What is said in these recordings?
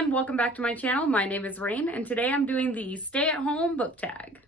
everyone, welcome back to my channel. My name is Raine and today I'm doing the stay-at-home book tag.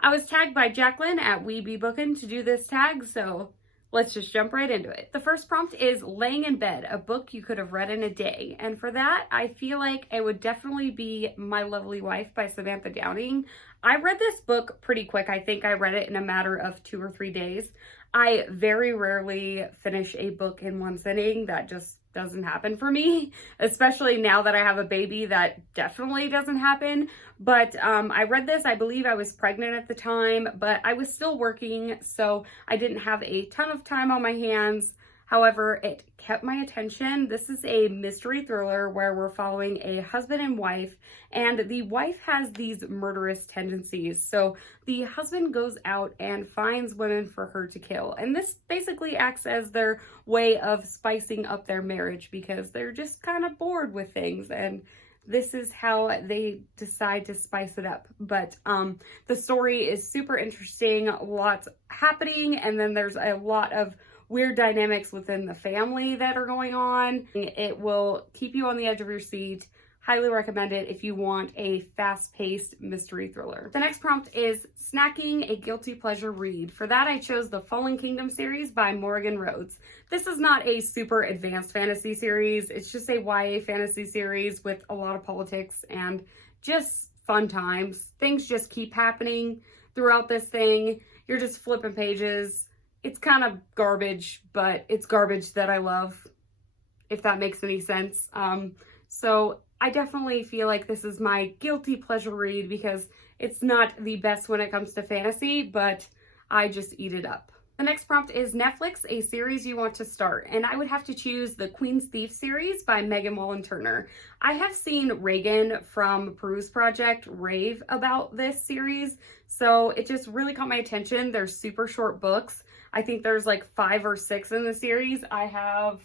I was tagged by Jacqueline at We Be Bookin' to do this tag, so let's just jump right into it. The first prompt is Laying in Bed, a book you could have read in a day. And for that, I feel like it would definitely be My Lovely Wife by Samantha Downing. I read this book pretty quick. I think I read it in a matter of 2 or 3 days. I very rarely finish a book in one sitting. That just doesn't happen for me, especially now that I have a baby. That definitely doesn't happen. But I read this, I believe I was pregnant at the time, but I was still working, so I didn't have a ton of time on my hands. However, it kept my attention. This is a mystery thriller where we're following a husband and wife, and the wife has these murderous tendencies. So the husband goes out and finds women for her to kill. And this basically acts as their way of spicing up their marriage because they're just kind of bored with things, and this is how they decide to spice it up. But the story is super interesting, lots happening, and then there's a lot of weird dynamics within the family that are going on. It will keep you on the edge of your seat. Highly recommend it if you want a fast-paced mystery thriller. The next prompt is Snacking, a Guilty Pleasure Read. For that, I chose the Fallen Kingdom series by Morgan Rhodes. This is not a super advanced fantasy series. It's just a YA fantasy series with a lot of politics and just fun times. Things just keep happening throughout this thing. You're just flipping pages. It's kind of garbage, but it's garbage that I love, if that makes any sense. So I definitely feel like this is my guilty pleasure read because it's not the best when it comes to fantasy, but I just eat it up. The next prompt is Netflix, a series you want to start. And I would have to choose the Queen's Thief series by Megan Wallen Turner. I have seen Reagan from Peruse Project rave about this series, so it just really caught my attention. They're super short books. I think there's like 5 or 6 in the series. I have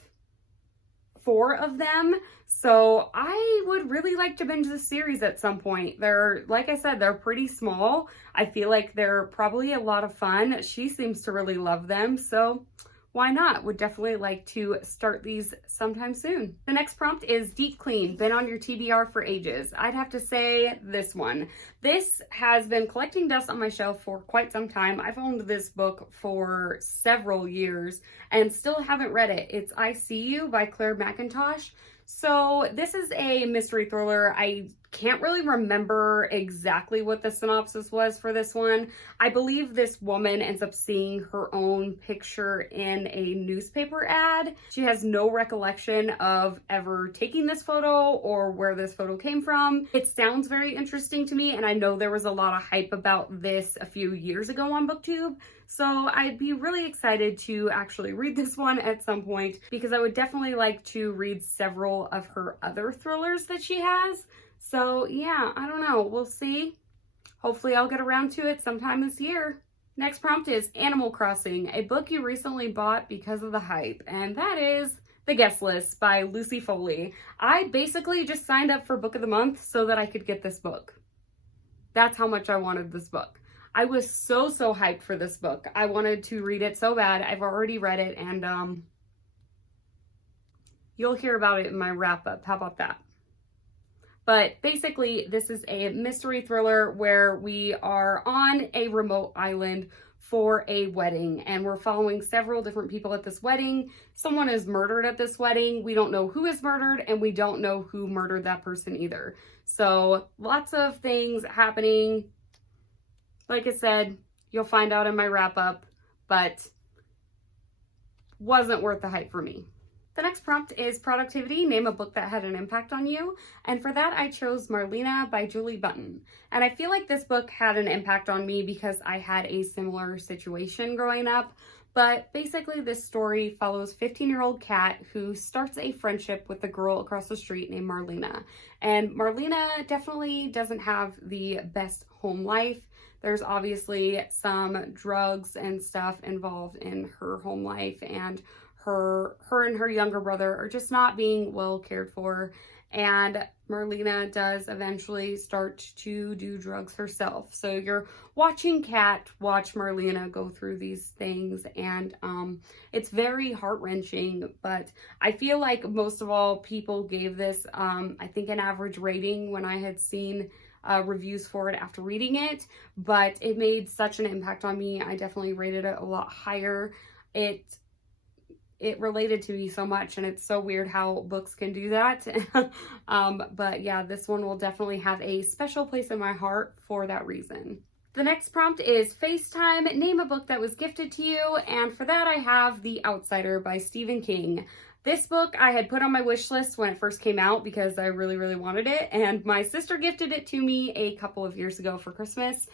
4 of them. So I would really like to binge this series at some point. They're, like I said, they're pretty small. I feel like they're probably a lot of fun. She seems to really love them. So why not? Would definitely like to start these sometime soon. The next prompt is Deep Clean, been on your TBR for ages. I'd have to say this one. This has been collecting dust on my shelf for quite some time. I've owned this book for several years and still haven't read it. It's I See You by Claire McIntosh. So this is a mystery thriller. I can't really remember exactly what the synopsis was for this one. I believe this woman ends up seeing her own picture in a newspaper ad. She has no recollection of ever taking this photo or where this photo came from. It sounds very interesting to me, and I know there was a lot of hype about this a few years ago on BookTube. So I'd be really excited to actually read this one at some point because I would definitely like to read several of her other thrillers that she has. So yeah, I don't know. We'll see. Hopefully I'll get around to it sometime this year. Next prompt is Animal Crossing, a book you recently bought because of the hype, and that is The Guest List by Lucy Foley. I basically just signed up for Book of the Month so that I could get this book. That's how much I wanted this book. I was so hyped for this book. I wanted to read it so bad. I've already read it, and you'll hear about it in my wrap-up. How about that? But basically, this is a mystery thriller where we are on a remote island for a wedding, and we're following several different people at this wedding. Someone is murdered at this wedding. We don't know who is murdered, and we don't know who murdered that person either. So lots of things happening. Like I said, you'll find out in my wrap-up, but wasn't worth the hype for me. The next prompt is Productivity, name a book that had an impact on you. And for that, I chose Marlena by Julie Button. And I feel like this book had an impact on me because I had a similar situation growing up. But basically, this story follows 15-year-old Kat who starts a friendship with a girl across the street named Marlena. And Marlena definitely doesn't have the best home life. There's obviously some drugs and stuff involved in her home life, and her and her younger brother are just not being well cared for. and Marlena does eventually start to do drugs herself. So you're watching Kat watch Marlena go through these things, and it's very heart-wrenching, but I feel like most of all people gave this, I think, an average rating when I had seen reviews for it after reading it, but it made such an impact on me. I definitely rated it a lot higher. It related to me so much, and it's so weird how books can do that. But yeah, this one will definitely have a special place in my heart for that reason. The next prompt is FaceTime. Name a book that was gifted to you, and for that I have The Outsider by Stephen King. This book I had put on my wish list when it first came out because I really, really wanted it, and my sister gifted it to me a couple of years ago for Christmas.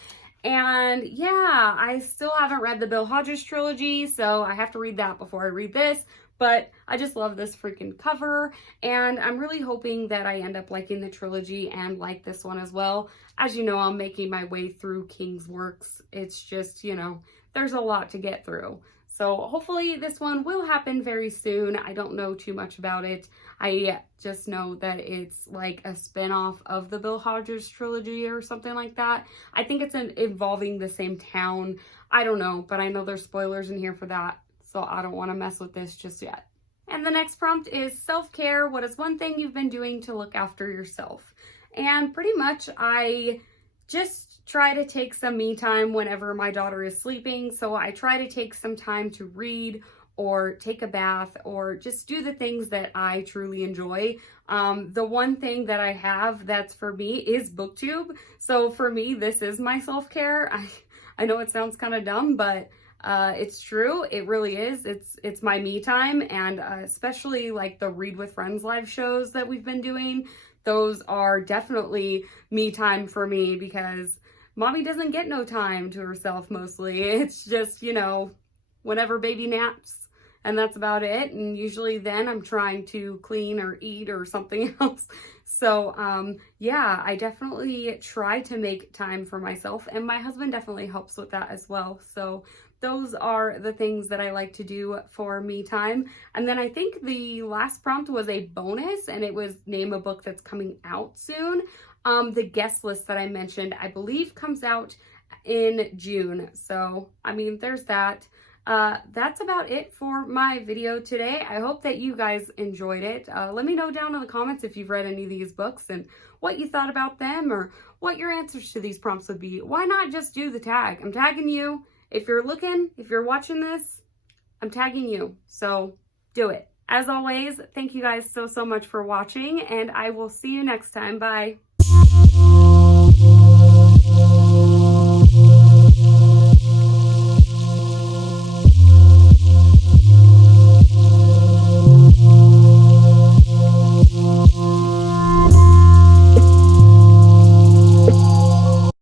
And yeah, I still haven't read the Bill Hodges trilogy, so I have to read that before I read this, but I just love this freaking cover, and I'm really hoping that I end up liking the trilogy and like this one as well. As you know, I'm making my way through King's works. It's just, you know, there's a lot to get through. So hopefully this one will happen very soon. I don't know too much about it. I just know that it's like a spin-off of the Bill Hodges trilogy or something like that. I think it's involving the same town. I don't know, but I know there's spoilers in here for that, so I don't want to mess with this just yet. And the next prompt is self-care. What is one thing you've been doing to look after yourself? And pretty much I just try to take some me time whenever my daughter is sleeping. So I try to take some time to read or take a bath or just do the things that I truly enjoy. The one thing that I have that's for me is BookTube. So for me, this is my self-care. I know it sounds kind of dumb, but it's true. It really is. It's my me time, and especially like the Read with Friends live shows that we've been doing. Those are definitely me time for me because mommy doesn't get no time to herself mostly. It's just, you know, whenever baby naps, and that's about it. And usually then I'm trying to clean or eat or something else. So yeah, I definitely try to make time for myself, and my husband definitely helps with that as well. So those are the things that I like to do for me time. And then I think the last prompt was a bonus, and it was name a book that's coming out soon. The guest list that I mentioned, I believe, comes out in June. So, I mean, there's that. That's about it for my video today. I hope that you guys enjoyed it. Let me know down in the comments if you've read any of these books and what you thought about them, or what your answers to these prompts would be. Why not just do the tag? I'm tagging you. If you're looking, if you're watching this, I'm tagging you. So do it. As always, thank you guys so much for watching, and I will see you next time. Bye.